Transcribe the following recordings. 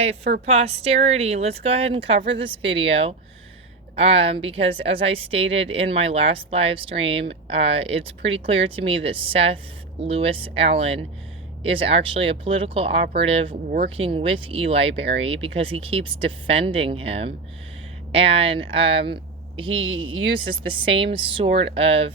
Okay, for posterity, let's go ahead and cover this video. Because as I stated in my last live stream, it's pretty clear to me that Seth Louis Allen is actually a political operative working with Eli Berry because he keeps defending him. And he uses the same sort of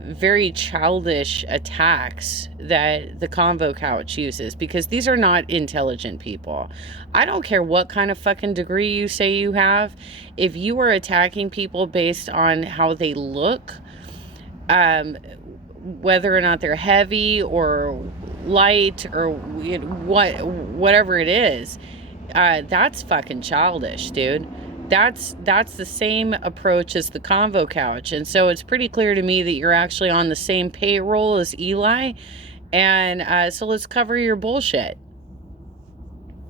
very childish attacks that the Convo Couch uses, because these are not intelligent people. I don't care what kind of fucking degree you say you have. If you are attacking people based on how they look, whether or not they're heavy or light or whatever it is, that's fucking childish, dude. That's the same approach as the Convo Couch. And so it's pretty clear to me that you're actually on the same payroll as Eli. And so let's cover your bullshit.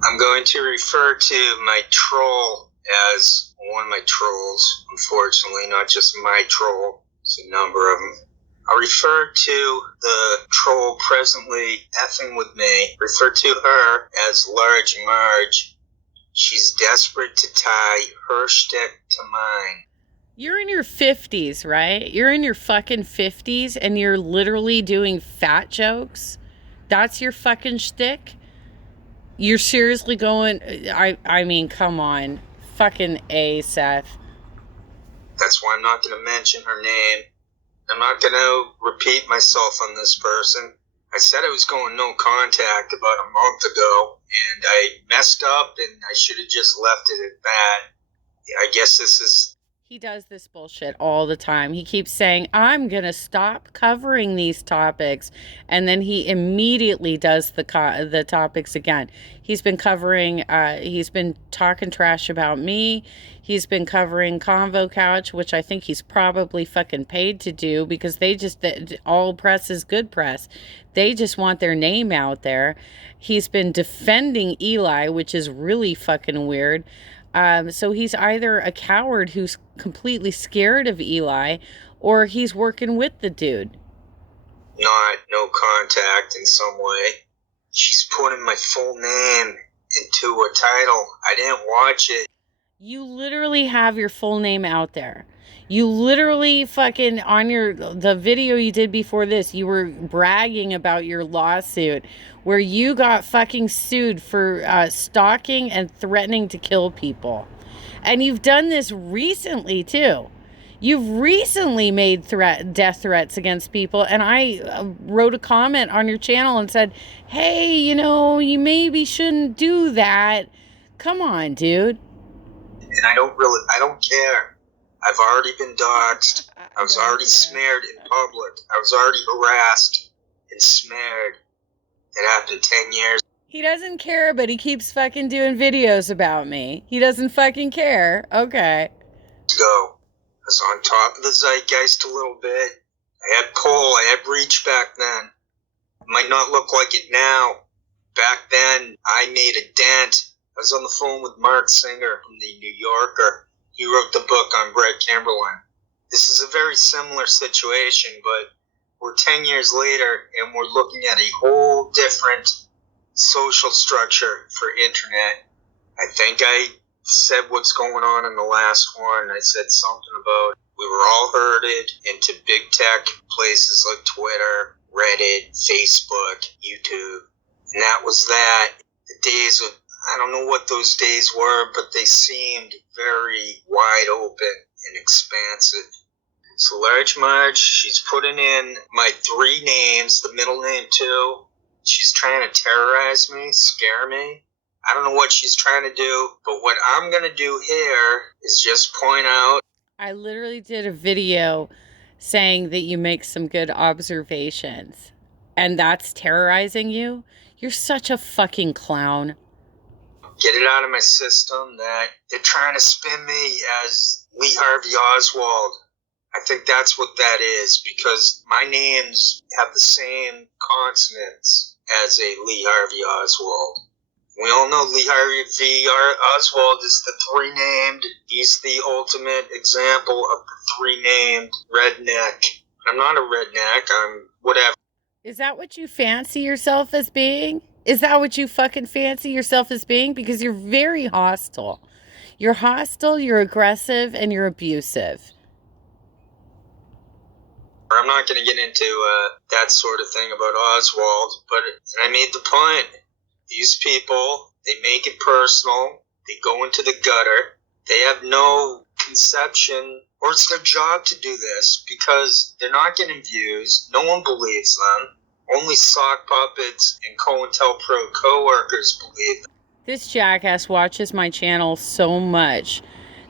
I'm going to refer to my troll as one of my trolls, unfortunately, not just my troll. There's a number of them. I'll refer to the troll presently effing with me, refer to her as Large Marge. She's desperate to tie her shtick to mine. You're in your 50s, right? You're in your fucking 50s and you're literally doing fat jokes? That's your fucking shtick? You're seriously going... I mean, come on. Fucking A, Seth. That's why I'm not going to mention her name. I'm not going to repeat myself on this person. I said I was going no contact about a month ago, and I messed up, and I should have just left it at that. I guess this is... He does this bullshit all the time. He keeps saying, I'm going to stop covering these topics. And then he immediately does the topics again. He's been covering, he's been talking trash about me. He's been covering Convo Couch, which I think he's probably fucking paid to do, because all press is good press. They just want their name out there. He's been defending Eli, which is really fucking weird. So he's either a coward who's completely scared of Eli, or he's working with the dude. No contact in some way. She's putting my full name into a title. I didn't watch it. You literally have your full name out there. You literally fucking, on the video you did before this, you were bragging about your lawsuit where you got fucking sued for stalking and threatening to kill people. And you've done this recently too. You've recently made death threats against people. And I wrote a comment on your channel and said, hey, you maybe shouldn't do that. Come on, dude. And I don't care. I've already been doxxed. I was already smeared in public. I was already harassed and smeared. It happened 10 years. He doesn't care, but he keeps fucking doing videos about me. He doesn't fucking care. Okay. Go. I was on top of the zeitgeist a little bit. I had pull, I had reach back then. It might not look like it now. Back then, I made a dent. I was on the phone with Mark Singer from the New Yorker. He wrote the book on Brett Kimberlin. This is a very similar situation, but we're 10 years later and we're looking at a whole different social structure for internet. I think I said what's going on in the last one. I said something about we were all herded into big tech places like Twitter, Reddit, Facebook, YouTube. And that was that. The days of, I don't know what those days were, but they seemed very wide open and expansive. So Large Marge, she's putting in my 3 names, the middle name too. She's trying to terrorize me, scare me. I don't know what she's trying to do, but what I'm going to do here is just point out. I literally did a video saying that you make some good observations, and that's terrorizing you? You're such a fucking clown. Get it out of my system that they're trying to spin me as Lee Harvey Oswald. I think that's what that is, because my names have the same consonants as a Lee Harvey Oswald. We all know Lee Harvey Oswald is the 3 named. He's the ultimate example of the 3 named redneck. I'm not a redneck. I'm whatever. Is that what you fancy yourself as being? Is that what you fucking fancy yourself as being? Because you're very hostile. You're hostile, you're aggressive, and you're abusive. I'm not going to get into that sort of thing about Oswald, but I made the point. These people, they make it personal. They go into the gutter. They have no conception, or it's their job to do this because they're not getting views. No one believes them. Only sock puppets and COINTELPRO co-workers believe them. This jackass watches my channel so much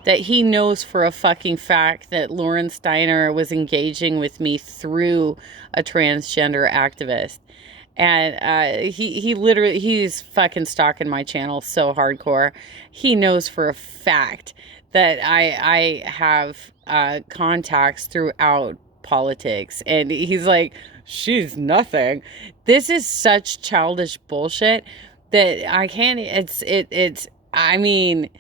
that he knows for a fucking fact that Lauren Steiner was engaging with me through a transgender activist. And he literally, he's fucking stalking my channel so hardcore. He knows for a fact that I have contacts throughout politics. And he's like, she's nothing. This is such childish bullshit that I can't, I mean,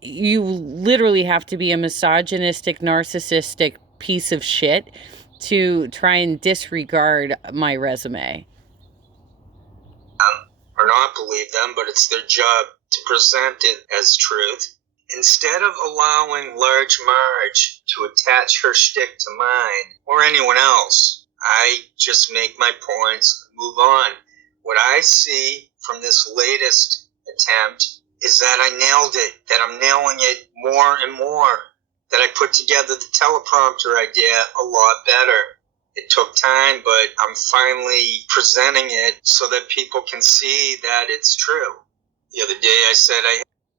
you literally have to be a misogynistic, narcissistic piece of shit to try and disregard my resume. Or not believe them, but it's their job to present it as truth. Instead of allowing Large Marge to attach her shtick to mine or anyone else, I just make my points and move on. What I see from this latest attempt is that I nailed it, that I'm nailing it more and more, that I put together the teleprompter idea a lot better. It took time, but I'm finally presenting it so that people can see that it's true. The other day I said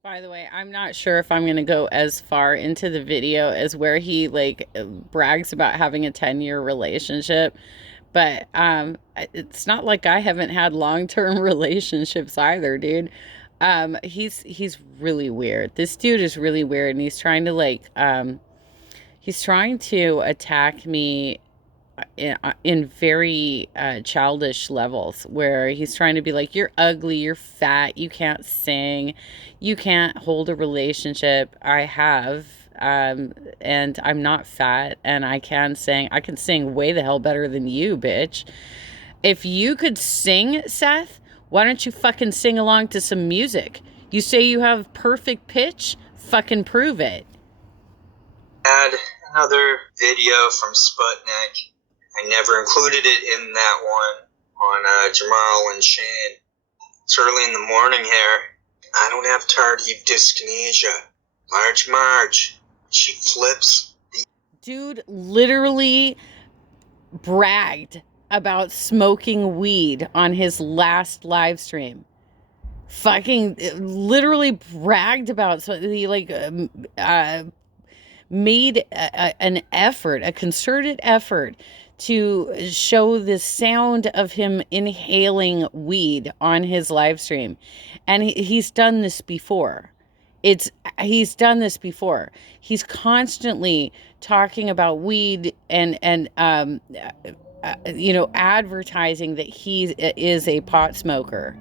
By the way, I'm not sure if I'm going to go as far into the video as where he like brags about having a 10-year relationship, but it's not like I haven't had long-term relationships either, dude. He's really weird. This dude is really weird, and he's trying to attack me in very childish levels, where he's trying to be like, you're ugly, you're fat, you can't sing, you can't hold a relationship. I have, and I'm not fat, and I can sing. I can sing way the hell better than you, bitch. If you could sing, Seth, why don't you fucking sing along to some music? You say you have perfect pitch? Fucking prove it. Add another video from Sputnik. I never included it in that one on Jamal and Shane. It's early in the morning here. I don't have tardive dyskinesia. Large Marge, she flips. Dude literally bragged about smoking weed on his last live stream. Fucking literally bragged about, so he like made an effort, a concerted effort to show the sound of him inhaling weed on his live stream. And he's done this before. He's done this before. He's constantly talking about weed and advertising that he is a pot smoker.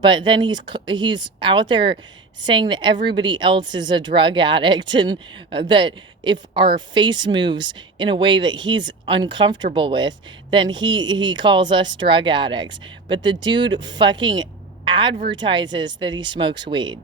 But then he's out there saying that everybody else is a drug addict, and that if our face moves in a way that he's uncomfortable with, then he calls us drug addicts. But the dude fucking advertises that he smokes weed.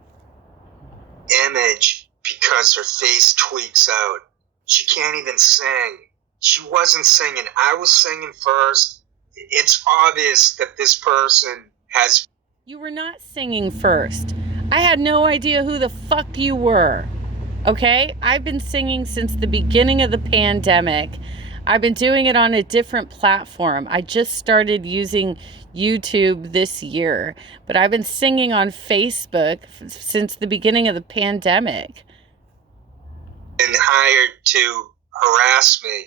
Image, because her face tweaks out. She can't even sing. She wasn't singing. I was singing first. It's obvious that this person has... You were not singing first. I had no idea who the fuck you were. Okay? I've been singing since the beginning of the pandemic. I've been doing it on a different platform. I just started using YouTube this year, but I've been singing on Facebook since the beginning of the pandemic. And hired to harass me.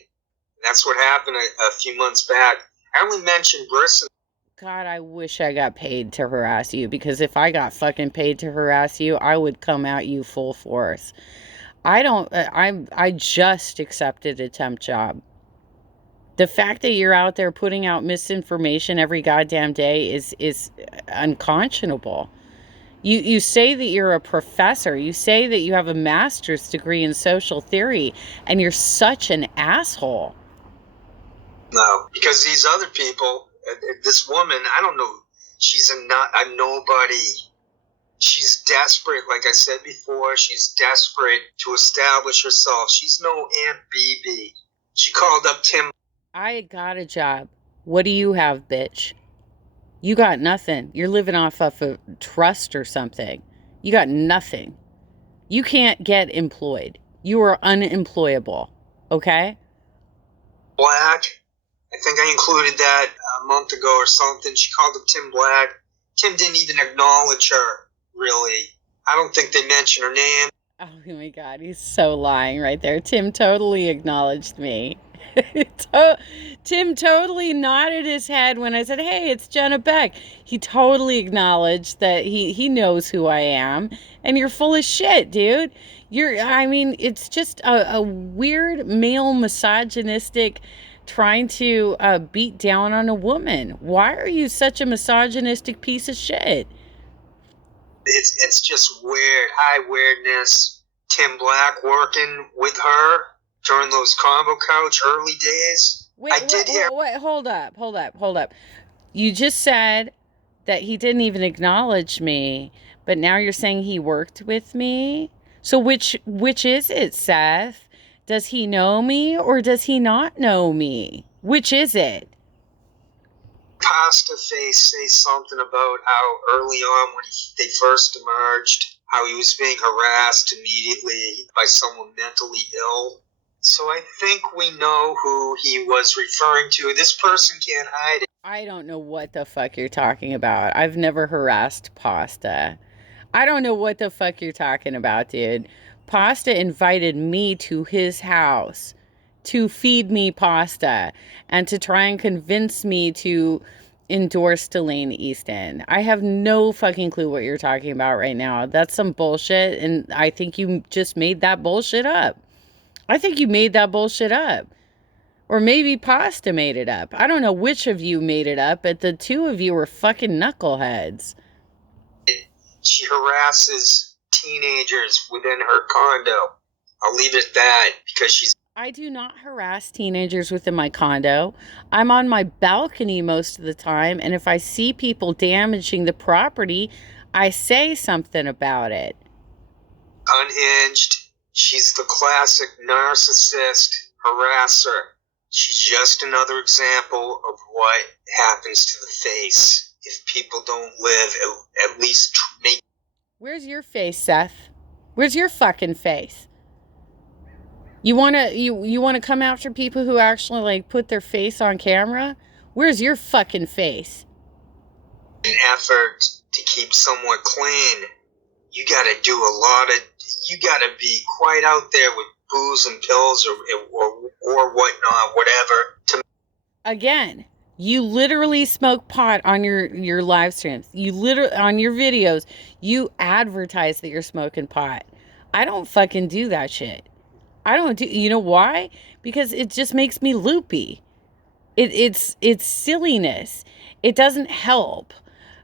That's what happened a few months back. I only mentioned Brisson. God, I wish I got paid to harass you, because if I got fucking paid to harass you, I would come at you full force. I just accepted a temp job. The fact that you're out there putting out misinformation every goddamn day is unconscionable. You say that you're a professor. You say that you have a master's degree in social theory, and you're such an asshole. No, because these other people, this woman, I don't know, I'm nobody. She's desperate, like I said before. She's desperate to establish herself. She's no Aunt BB. She called up Tim. I got a job. What do you have, bitch? You got nothing. You're living off of a trust or something. You got nothing. You can't get employed. You are unemployable. Okay? Black. I think I included that a month ago or something. She called up Tim Black. Tim didn't even acknowledge her, really. I don't think they mentioned her name. Oh my God, he's so lying right there. Tim totally acknowledged me. Tim totally nodded his head when I said, "Hey, it's Jenna Beck." He totally acknowledged that he knows who I am. And you're full of shit, dude. It's just a weird male misogynistic trying to beat down on a woman. Why are you such a misogynistic piece of shit? It's just weird. High weirdness. Tim Black working with her during those combo couch early days. Wait, hold up. You just said that he didn't even acknowledge me, but now you're saying he worked with me? So which is it, Seth? Does he know me or does he not know me? Which is it? Pasta Face say something about how early on when they first emerged, how he was being harassed immediately by someone mentally ill. So I think we know who he was referring to. This person can't hide it. I don't know what the fuck you're talking about. I've never harassed Pasta. I don't know what the fuck you're talking about, dude. Pasta invited me to his house to feed me pasta and to try and convince me to endorse Delane Easton. I have no fucking clue what you're talking about right now. That's some bullshit, and I think you just made that bullshit up. I think you made that bullshit up. Or maybe Pasta made it up. I don't know which of you made it up, but the two of you were fucking knuckleheads. She harasses teenagers within her condo. I'll leave it at that because she's. I do not harass teenagers within my condo. I'm on my balcony most of the time, and if I see people damaging the property, I say something about it. Unhinged. She's the classic narcissist harasser. She's just another example of what happens to the face if people don't live at least make. Where's your face, Seth? Where's your fucking face? You wanna come after people who actually like put their face on camera? Where's your fucking face? An effort to keep someone clean. You gotta do a lot of. You gotta be quite out there with booze and pills or whatnot, whatever. Again, you literally smoke pot on your live streams. You literally on your videos, you advertise that you're smoking pot. I don't fucking do that shit. I don't do. You know why? Because it just makes me loopy. It's silliness. It doesn't help.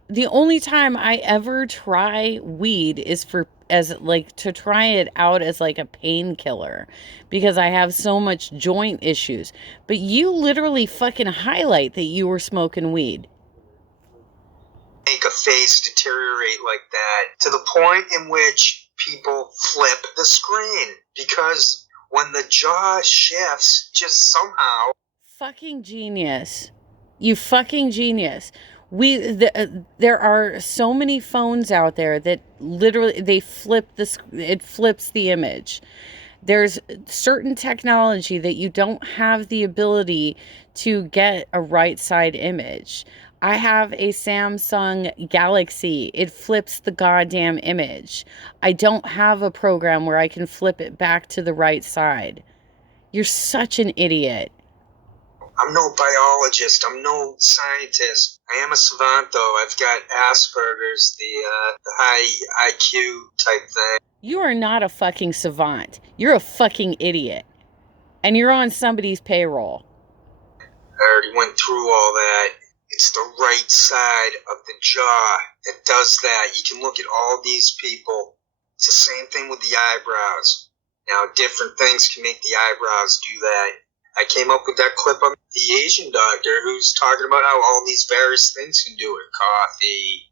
The only time I ever try weed is to try it out as like a painkiller because I have so much joint issues. But you literally fucking highlight that you were smoking weed. Make a face deteriorate like that to the point in which people flip the screen because when the jaw shifts, just somehow. Fucking genius. You fucking genius. There are so many phones out there that literally it flips the image. There's certain technology that you don't have the ability to get a right side image. I have a Samsung Galaxy. It flips the goddamn image. I don't have a program where I can flip it back to the right side. You're such an idiot. I'm no biologist. I'm no scientist. I am a savant, though. I've got Asperger's, the high IQ type thing. You are not a fucking savant. You're a fucking idiot. And you're on somebody's payroll. I already went through all that. It's the right side of the jaw that does that. You can look at all these people. It's the same thing with the eyebrows. Now, different things can make the eyebrows do that. I came up with that clip on the Asian doctor who's talking about how all these various things can do it. Coffee.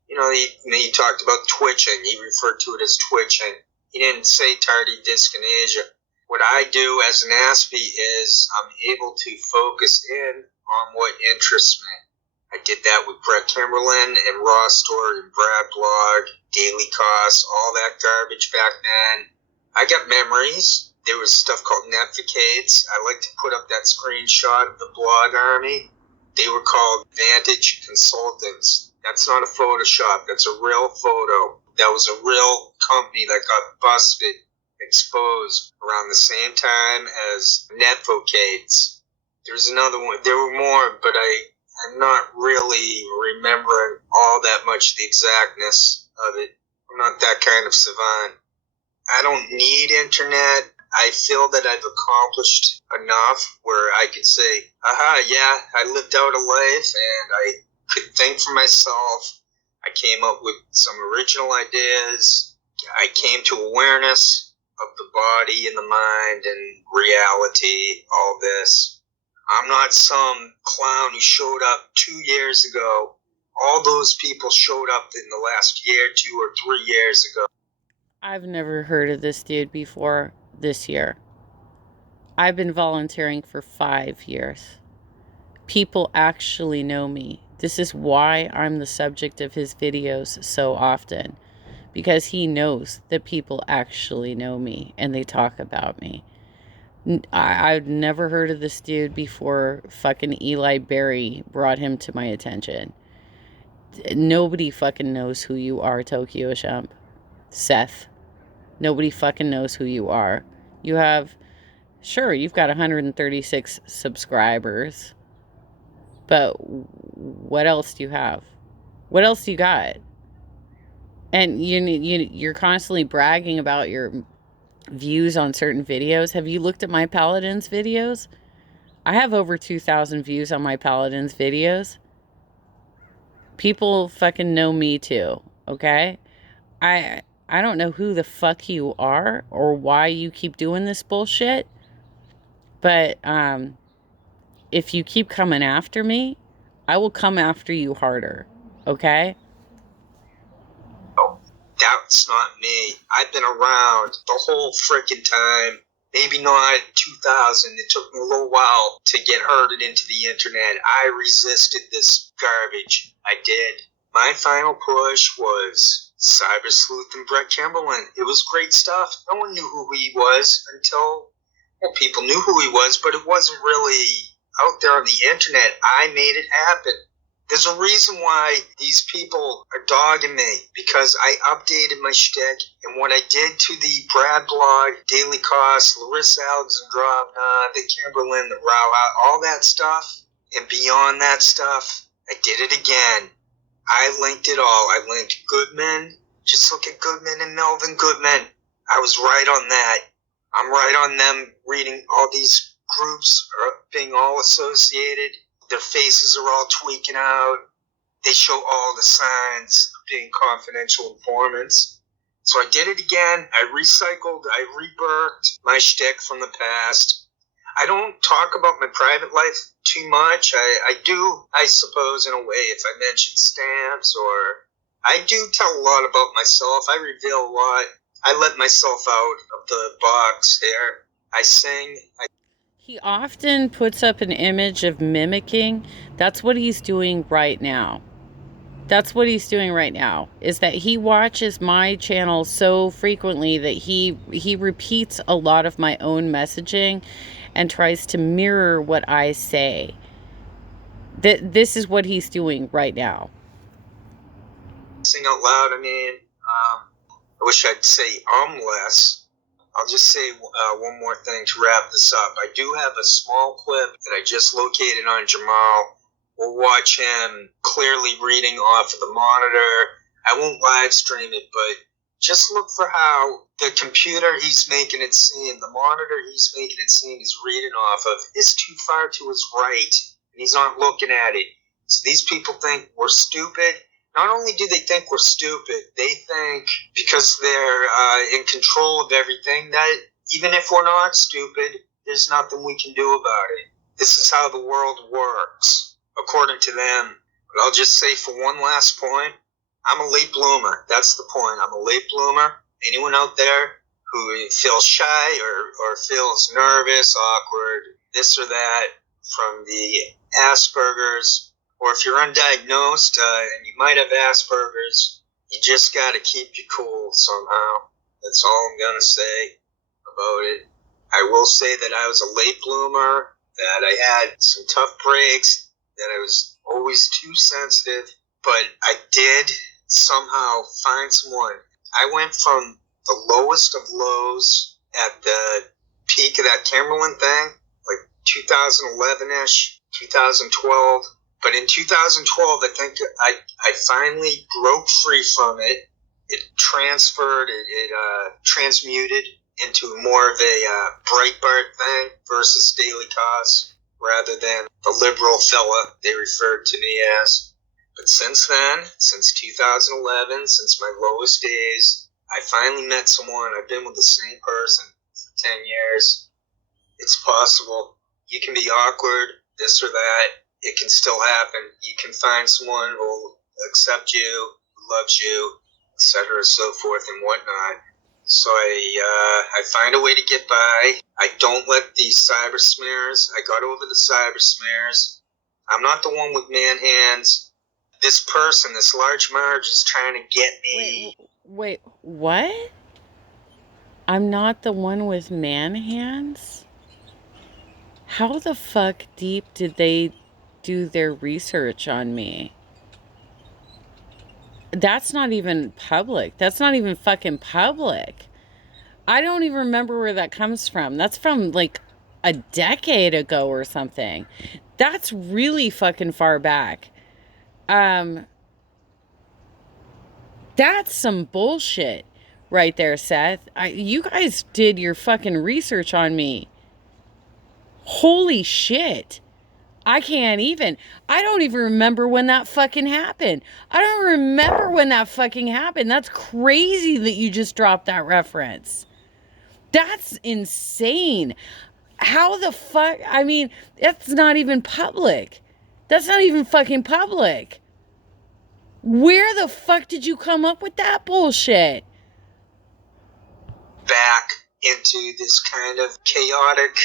He talked about twitching. He referred to it as twitching. He didn't say tardive dyskinesia. What I do as an Aspie is I'm able to focus in on what interests me. I did that with Brett Kimberlin and Ross Stewart and Brad Blog, Daily Costs, all that garbage back then. I got memories. There was stuff called Netficates. I like to put up that screenshot of the blog army. They were called Vantage Consultants. That's not a Photoshop. That's a real photo. That was a real company that got busted, exposed around the same time as Netficates. There's another one. There were more, but I'm not really remembering all that much the exactness of it. I'm not that kind of savant. I don't need internet. I feel that I've accomplished enough where I could say, aha, yeah, I lived out a life and I could think for myself. I came up with some original ideas. I came to awareness of the body and the mind and reality, all this. I'm not some clown who showed up 2 years ago. All those people showed up in the last year, 2 or 3 years ago. I've never heard of this dude before this year. I've been volunteering for 5 years. People actually know me. This is why I'm the subject of his videos so often. Because he knows that people actually know me and they talk about me. I've never heard of this dude before fucking Eli Berry brought him to my attention. Nobody fucking knows who you are, Tokyo Shemp. Seth. Nobody fucking knows who you are. You've got 136 subscribers. But what else do you have? What else do you got? And you're constantly bragging about your views on certain videos. Have you looked at my Paladins videos? I have over 2,000 views on my Paladins videos. People fucking know me too, okay? I don't know who the fuck you are or why you keep doing this bullshit. But if you keep coming after me, I will come after you harder, okay? That's not me. I've been around the whole frickin' time. Maybe not 2000. It took me a little while to get herded into the internet. I resisted this garbage. I did. My final push was Cyber Sleuth and Brett Kimberlin. It was great stuff. No one knew who he was until, well, people knew who he was, but it wasn't really out there on the internet. I made it happen. There's a reason why these people are dogging me, because I updated my shtick, and what I did to the Brad Blog, Daily Cost, Larissa Alexandrovna, the Kimberlin, the Rao, all that stuff, and beyond that stuff, I did it again. I linked it all. I linked Goodman. Just look at Goodman and Melvin Goodman. I was right on that. I'm right on them reading all these groups being all associated. Their faces are all tweaking out. They show all the signs of being confidential informants. So I did it again. I recycled, I rebirthed my shtick from the past. I don't talk about my private life too much. I do, I suppose, in a way, if I mention stamps, or I do tell a lot about myself. I reveal a lot. I let myself out of the box there. I sing. He often puts up an image of mimicking. That's what he's doing right now. That's what he's doing right now, is that he watches my channel so frequently that he repeats a lot of my own messaging and tries to mirror what I say. This is what he's doing right now. Sing out loud, I wish I'd say less. I'll just say one more thing to wrap this up. I do have a small clip that I just located on Jamal. We'll watch him clearly reading off of the monitor. I won't live stream it, but just look for how the computer he's making it seem, the monitor he's making it seem he's reading off of, is too far to his right, and he's not looking at it. So these people think we're stupid. Not only do they think we're stupid, they think because they're in control of everything that even if we're not stupid, there's nothing we can do about it. This is how the world works, according to them. But I'll just say for one last point, I'm a late bloomer. That's the point. I'm a late bloomer. Anyone out there who feels shy or feels nervous, awkward, this or that from the Asperger's, or if you're undiagnosed and you might have Asperger's, you just got to keep you cool somehow. That's all I'm going to say about it. I will say that I was a late bloomer, that I had some tough breaks, that I was always too sensitive, but I did somehow find someone. I went from the lowest of lows at the peak of that Timberland thing, like 2011-ish, 2012. But in 2012, I think I finally broke free from it. It transferred, it transmuted into more of a Breitbart thing versus daily costs, rather than the liberal fella they referred to me as. But since then, since 2011, since my lowest days, I finally met someone. I've been with the same person for 10 years. It's possible. You can be awkward, this or that. It can still happen. You can find someone who will accept you, who loves you, etc., so forth and whatnot. So I find a way to get by. I don't let these cyber smears. I got over the cyber smears. I'm not the one with man hands. This person, this large Marge, is trying to get me. Wait, what? I'm not the one with man hands? How the fuck deep did they do their research on me? That's not even public. That's not even fucking public. I don't even remember where that comes from. That's from like a decade ago or something. That's really fucking far back. That's some bullshit right there, Seth. You guys did your fucking research on me. Holy shit. I don't even remember when that fucking happened. I don't remember when that fucking happened. That's crazy that you just dropped that reference. That's insane. How the fuck? I mean, that's not even public. That's not even fucking public. Where the fuck did you come up with that bullshit? Back into this kind of chaotic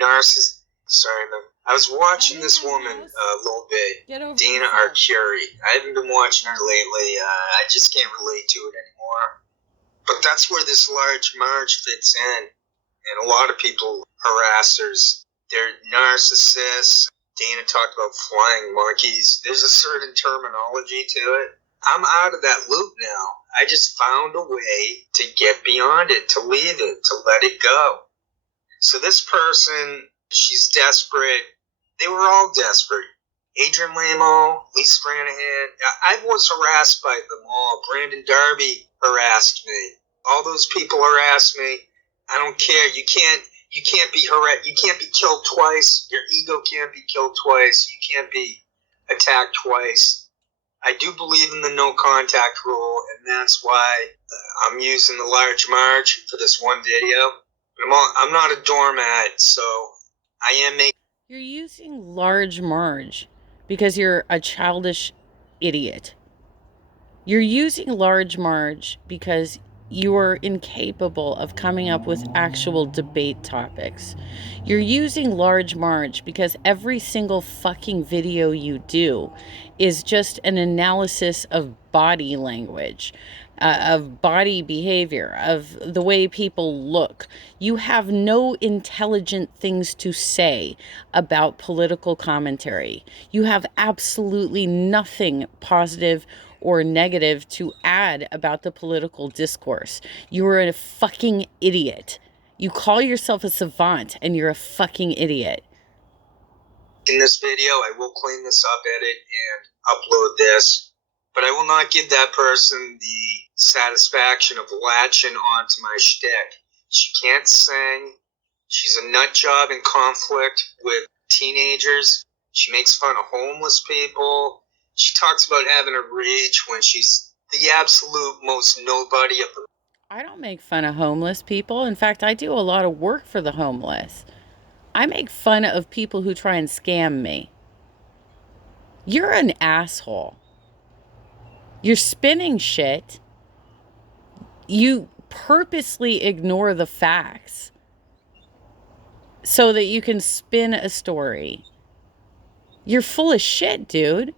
narcissist. Sorry, man. I was watching this woman a little bit, Dana Arcuri. I haven't been watching her lately. I just can't relate to it anymore. But that's where this large Marge fits in. And a lot of people, harassers, they're narcissists. Dana talked about flying monkeys. There's a certain terminology to it. I'm out of that loop now. I just found a way to get beyond it, to leave it, to let it go. So this person, she's desperate. They were all desperate. Adrian Lamo, Lisa Granahan. I was harassed by them all. Brandon Darby harassed me. All those people harassed me. I don't care. You can't be harassed. You can't be killed twice. Your ego can't be killed twice. You can't be attacked twice. I do believe in the no contact rule, and that's why I'm using the large Marge for this one video. I'm not a doormat, so I am making... You're using large Marge because you're a childish idiot. You're using large Marge because you are incapable of coming up with actual debate topics. You're using large Marge because every single fucking video you do is just an analysis of body language, of body behavior, of the way people look. You have no intelligent things to say about political commentary. You have absolutely nothing positive or negative to add about the political discourse. You're a fucking idiot. You call yourself a savant and you're a fucking idiot. In this video, I will clean this up, edit, and upload this, but I will not give that person the satisfaction of latching onto my shtick. She can't sing. She's a nut job in conflict with teenagers. She makes fun of homeless people. She talks about having a rage when she's the absolute most nobody of them. I don't make fun of homeless people. In fact, I do a lot of work for the homeless. I make fun of people who try and scam me. You're an asshole. You're spinning shit. You purposely ignore the facts so that you can spin a story. You're full of shit, dude.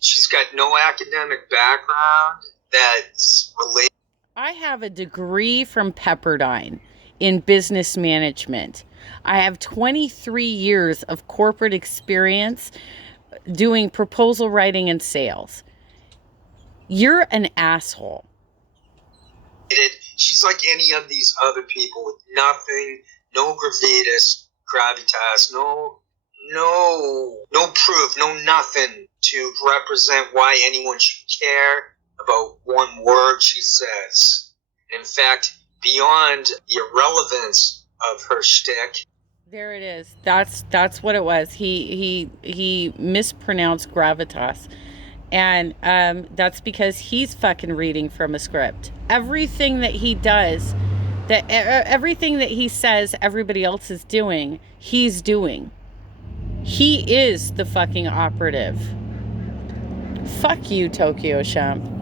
She's got no academic background that's related. I have a degree from Pepperdine in business management. I have 23 years of corporate experience doing proposal writing and sales. You're an asshole. She's like any of these other people with nothing, no gravitas, no proof, no nothing to represent why anyone should care about one word she says. In fact, beyond the irrelevance of her shtick. There it is. That's what it was. He mispronounced gravitas. And that's because he's fucking reading from a script. Everything that he does, everything that he says everybody else is doing, he's doing. He is the fucking operative. Fuck you, Tokyo Shemp.